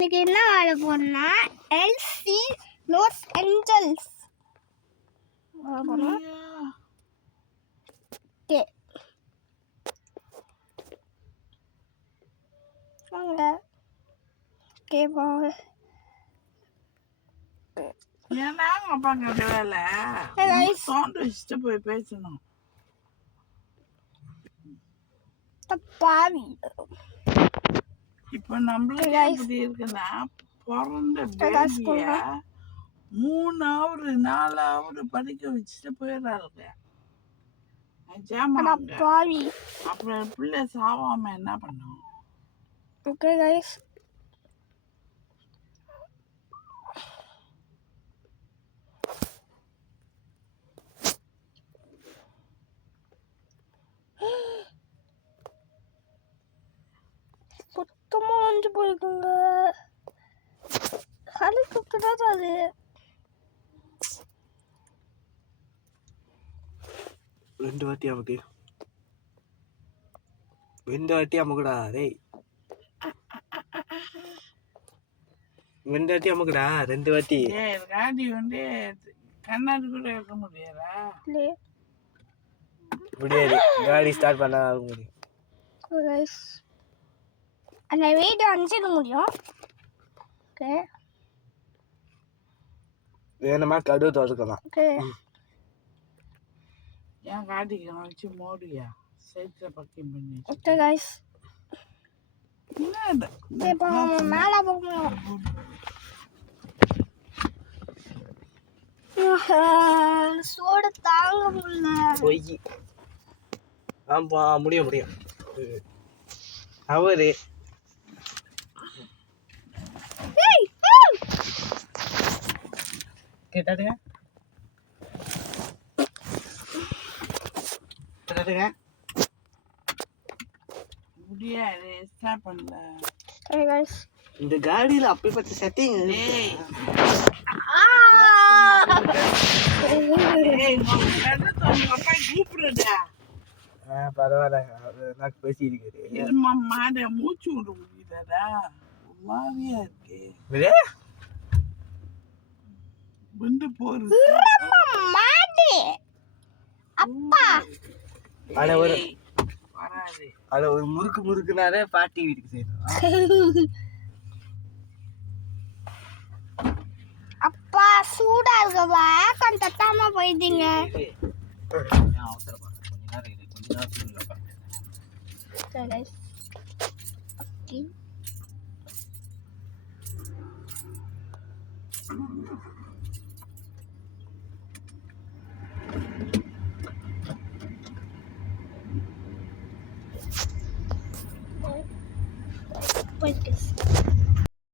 இன்னைக்கு என்ன வாழ போறோம்னா எல்சி லாஸ் ஏஞ்சல்ஸ் வாங்க கேபால் ஏன்னா அப்பா கிட்ட வேலை சவுண்ட் வச்சுட்டு போய் பேசணும். தப்பாவி இப்ப நம்மளுக்கு எப்படி இருக்குன்னா பிறந்த பேபிய 3 hour 4 hour படிக்க வச்சுட்டு போயிடுறாங்க. பாவி அப்புறம் பிள்ளை சாவாம என்ன பண்ணும்? ஓகே கைஸ் சுத்தமா வந்து போயிருக்குங்க. ஹெலிகாப்டர் தான் அது. ரெண்டு வாட்டி அமுக்குடா டேய். 2 வாட்டி அமுக்குடா 2 வாட்டி. காடி வந்து கண்ணாடி கூட இருக்க முடியாதா? முடியாது. காடி ஸ்டார்ட் பண்ண முடியும். கைஸ் அந்த வீடியோ அனுப்பிச்சிட முடியும். ஓகே வேணுமா கடுவு திறக்கலாம். ஓகே ஏன் காட்டிக்கு வச்சு மோடியா சைட்ல பக்கம் பண்ணி. ஓகே கைஸ் இப்போ மேலே போகணும். சோடு தாங்க முடியல. பொய். ஆமா முடியும். அவரு கேட்டாடுங்க முடியாது. ஸ்டார்ட் பண்ணல. இந்த காடியில அப்படிப்பட்ட செட்டிங் கூப்பிடுறா. பரவாயில்ல பேசி இருக்கிறேன். மாட மூச்சு விட முடியுதாடா? மாதிரியா இருக்கு. வந்து போறது ஒரு முறுக்குனாலே பாட்டி வீட்டுக்கு செய்யணும். அப்பா சூடா இருக்கவா கண் தட்டாம போயிட்டீங்க. Pues